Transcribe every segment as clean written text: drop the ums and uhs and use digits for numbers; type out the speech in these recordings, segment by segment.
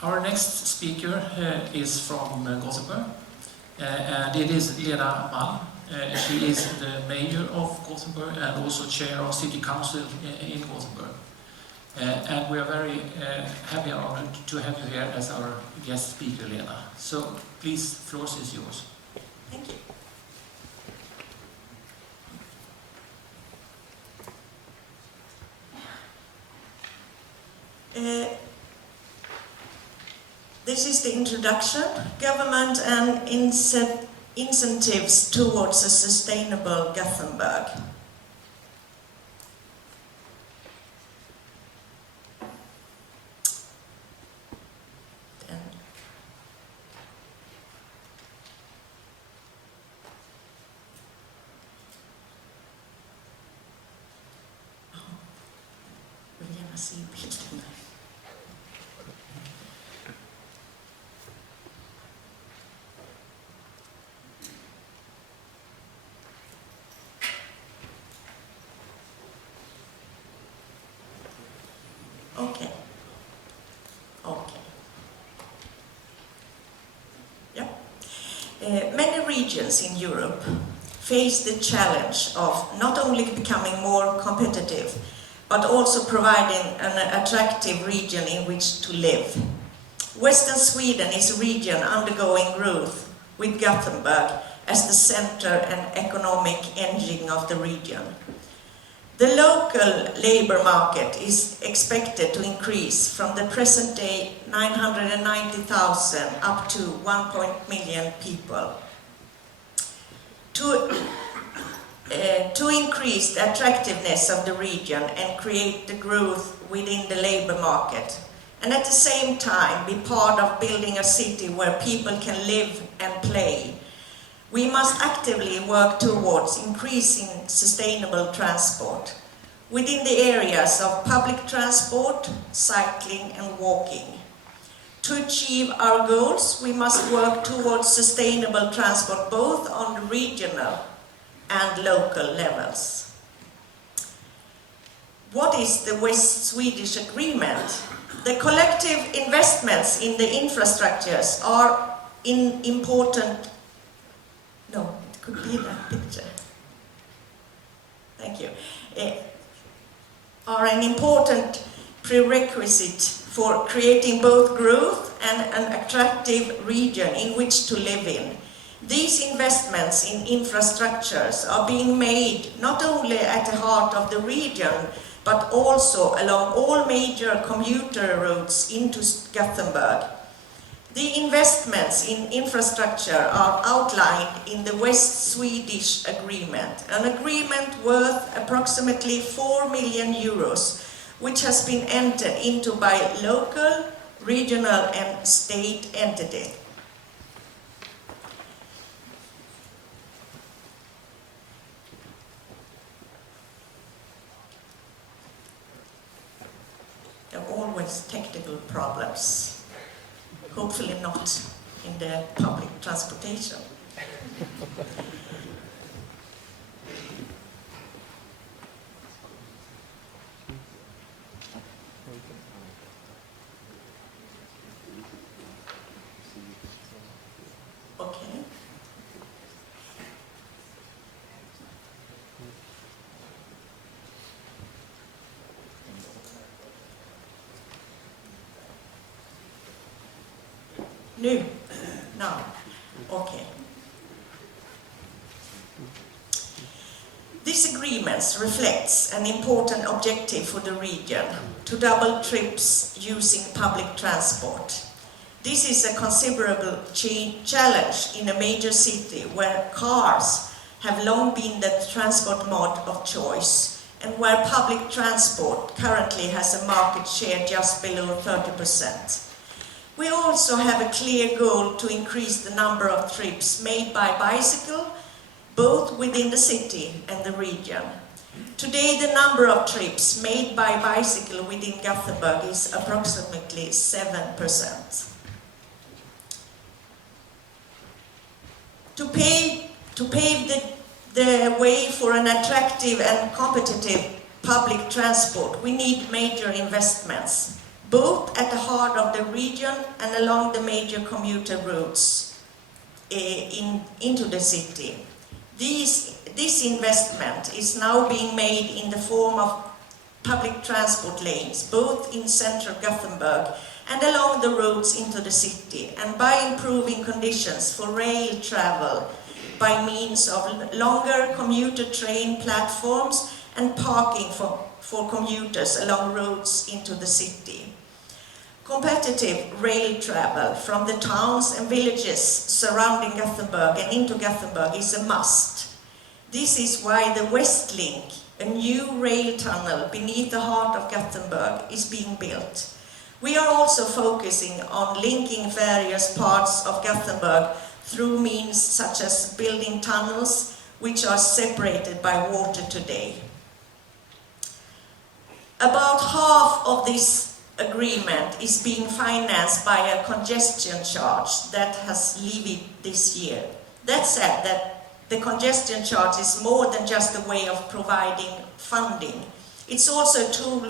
Our next speaker is from Gothenburg, and it is Lena Malm. She is the mayor of Gothenburg and also chair of city council in Gothenburg. And we are very happy and honored to have you here as our guest speaker, Lena. So please, floor is yours. Thank you. This is the introduction, government and incentives towards a sustainable Gothenburg. Vill gärna se bilden. Okay. Yeah. Many regions in Europe face the challenge of not only becoming more competitive, but also providing an attractive region in which to live. Western Sweden is a region undergoing growth, with Gothenburg as the center and economic engine of the region. The local labour market is expected to increase from the present day 990,000 up to 1 million people. To increase the attractiveness of the region and create the growth within the labour market, and at the same time be part of building a city where people can live and play, we must actively work towards increasing sustainable transport within the areas of public transport, cycling and walking. To achieve our goals, we must work towards sustainable transport both on the regional and local levels. What is the West Swedish Agreement? The collective investments in the infrastructures are important. No, it could be that picture. Thank you. Are an important prerequisite for creating both growth and an attractive region in which to live in. These investments in infrastructures are being made not only at the heart of the region, but also along all major commuter routes into Gothenburg. The investments in infrastructure are outlined in the West Swedish Agreement, an agreement worth approximately 4 million euros, which has been entered into by local, regional and state entities. There are always technical problems. Hopefully not in the public transportation. Okay. Now, okay. This agreement reflects an important objective for the region, to double trips using public transport. This is a considerable challenge in a major city where cars have long been the transport mode of choice and where public transport currently has a market share just below 30%. We also have a clear goal to increase the number of trips made by bicycle, both within the city and the region. Today, the number of trips made by bicycle within Gothenburg is approximately 7%. To pave the way for an attractive and competitive public transport, we need major investments. both at the heart of the region and along the major commuter routes into the city. This investment is now being made in the form of public transport lanes, both in central Gothenburg and along the roads into the city, and by improving conditions for rail travel by means of longer commuter train platforms and parking for commuters along roads into the city. Competitive rail travel from the towns and villages surrounding Gothenburg and into Gothenburg is a must. This is why the West Link, a new rail tunnel beneath the heart of Gothenburg, is being built. We are also focusing on linking various parts of Gothenburg through means such as building tunnels, which are separated by water today. About half of this agreement is being financed by a congestion charge that has levied this year. That said, that the congestion charge is more than just a way of providing funding. It's also a tool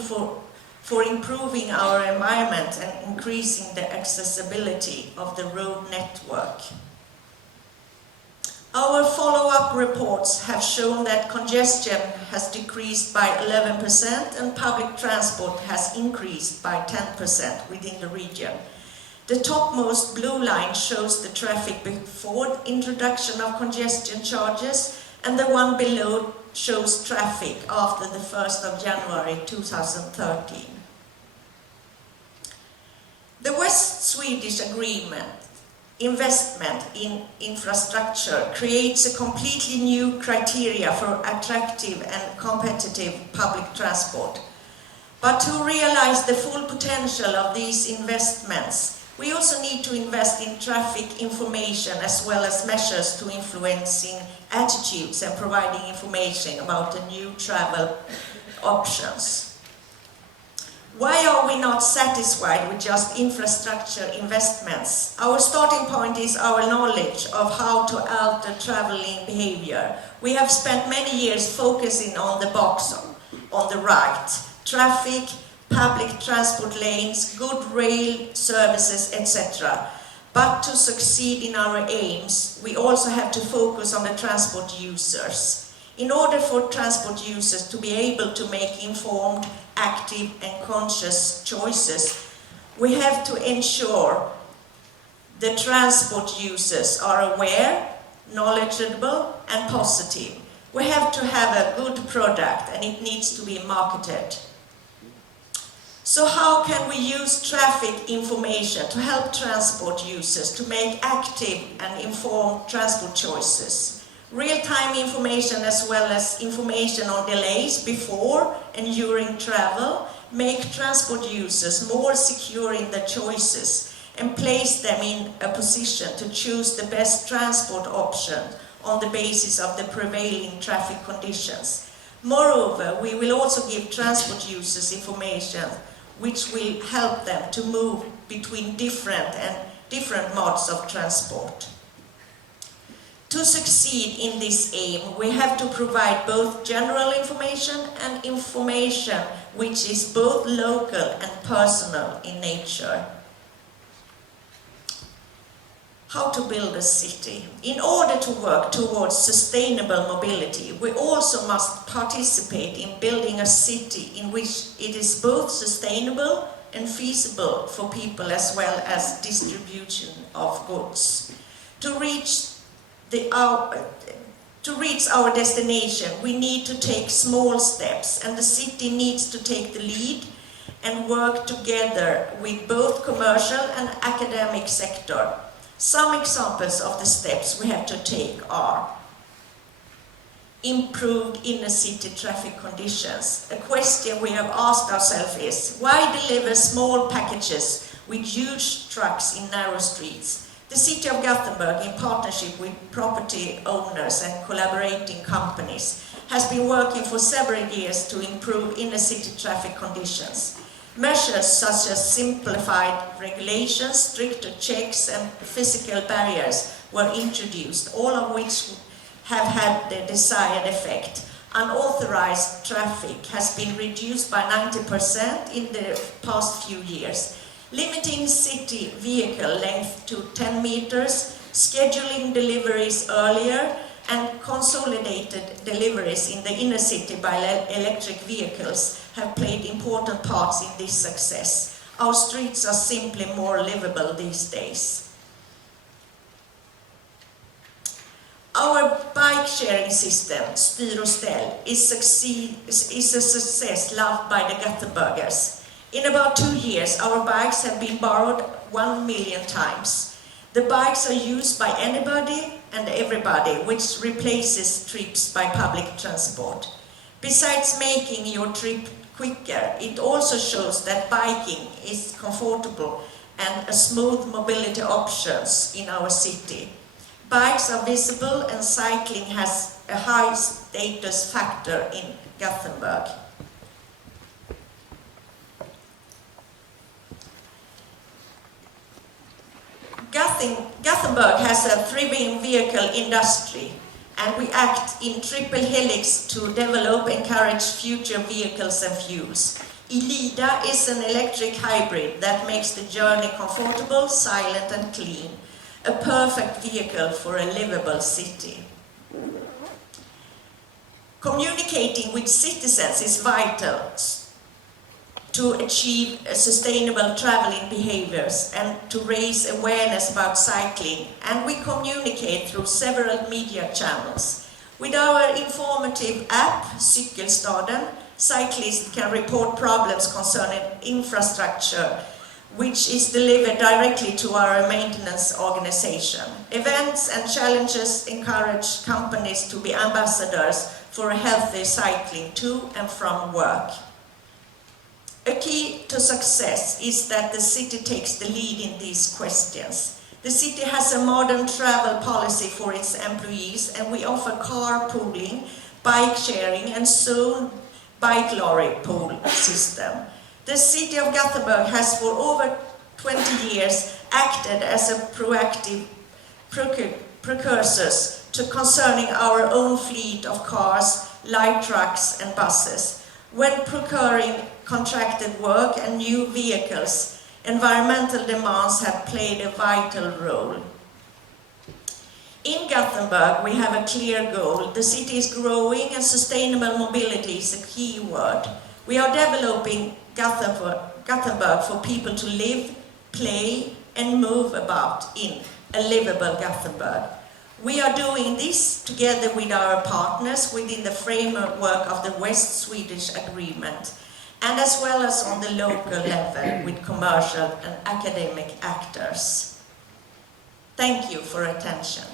for improving our environment and increasing the accessibility of the road network. Our follow-up reports have shown that congestion has decreased by 11% and public transport has increased by 10% within the region. The topmost blue line shows the traffic before introduction of congestion charges, and the one below shows traffic after the 1st of January 2013. The West Swedish Agreement investment in infrastructure creates a completely new criteria for attractive and competitive public transport. But to realize the full potential of these investments, we also need to invest in traffic information as well as measures to influencing attitudes and providing information about the new travel options. Why are we not satisfied with just infrastructure investments? Our starting point is our knowledge of how to alter traveling behavior. We have spent many years focusing on the box on the right: traffic, public transport lanes, good rail services, etc. But to succeed in our aims, we also have to focus on the transport users. In order for transport users to be able to make informed, active and conscious choices, we have to ensure the transport users are aware, knowledgeable and positive. We have to have a good product and it needs to be marketed. So how can we use traffic information to help transport users to make active and informed transport choices? Real-time information as well as information on delays before and during travel make transport users more secure in their choices and place them in a position to choose the best transport option on the basis of the prevailing traffic conditions. Moreover, we will also give transport users information which will help them to move between different modes of transport. To succeed in this aim, we have to provide both general information and information which is both local and personal in nature. How to build a city? In order to work towards sustainable mobility, we also must participate in building a city in which it is both sustainable and feasible for people as well as distribution of goods. To reach our destination, we need to take small steps, and the city needs to take the lead and work together with both commercial and academic sector. Some examples of the steps we have to take are: improved inner city traffic conditions. A question we have asked ourselves is, why deliver small packages with huge trucks in narrow streets? The City of Gothenburg, in partnership with property owners and collaborating companies, has been working for several years to improve inner city traffic conditions. Measures such as simplified regulations, stricter checks and physical barriers were introduced, all of which have had the desired effect. unauthorized traffic has been reduced by 90% in the past few years, limiting city vehicle length to 10 meters, scheduling deliveries earlier, and consolidated deliveries in the inner city by electric vehicles have played important parts in this success. Our streets are simply more livable these days. Our bike sharing system, Styr och Ställ, is a success loved by the Gothenburgers. In about 2 years, our bikes have been borrowed 1 million times. The bikes are used by anybody and everybody, which replaces trips by public transport. Besides making your trip quicker, it also shows that biking is comfortable and a smooth mobility options in our city. Bikes are visible and cycling has a high status factor in Gothenburg. Gothenburg has a thriving vehicle industry, and we act in triple helix to develop and encourage future vehicles and fuels. Ilida is an electric hybrid that makes the journey comfortable, silent and clean. A perfect vehicle for a livable city. Communicating with citizens is vital to achieve sustainable traveling behaviors and to raise awareness about cycling, and we communicate through several media channels. With our informative app, Cykelstaden, cyclists can report problems concerning infrastructure, which is delivered directly to our maintenance organization. Events and challenges encourage companies to be ambassadors for healthy cycling to and from work. A key to success is that the city takes the lead in these questions. The city has a modern travel policy for its employees, and we offer carpooling, bike sharing and soon bike lorry pool system. The city of Gothenburg has for over 20 years acted as a proactive precursors to concerning our own fleet of cars, light trucks and buses. When procuring contracted work and new vehicles, environmental demands have played a vital role. In Gothenburg, we have a clear goal. The city is growing and sustainable mobility is a key word. We are developing Gothenburg for people to live, play and move about in a livable Gothenburg. We are doing this together with our partners within the framework of the West Swedish Agreement, and as well as on the local level with commercial and academic actors. Thank you for attention.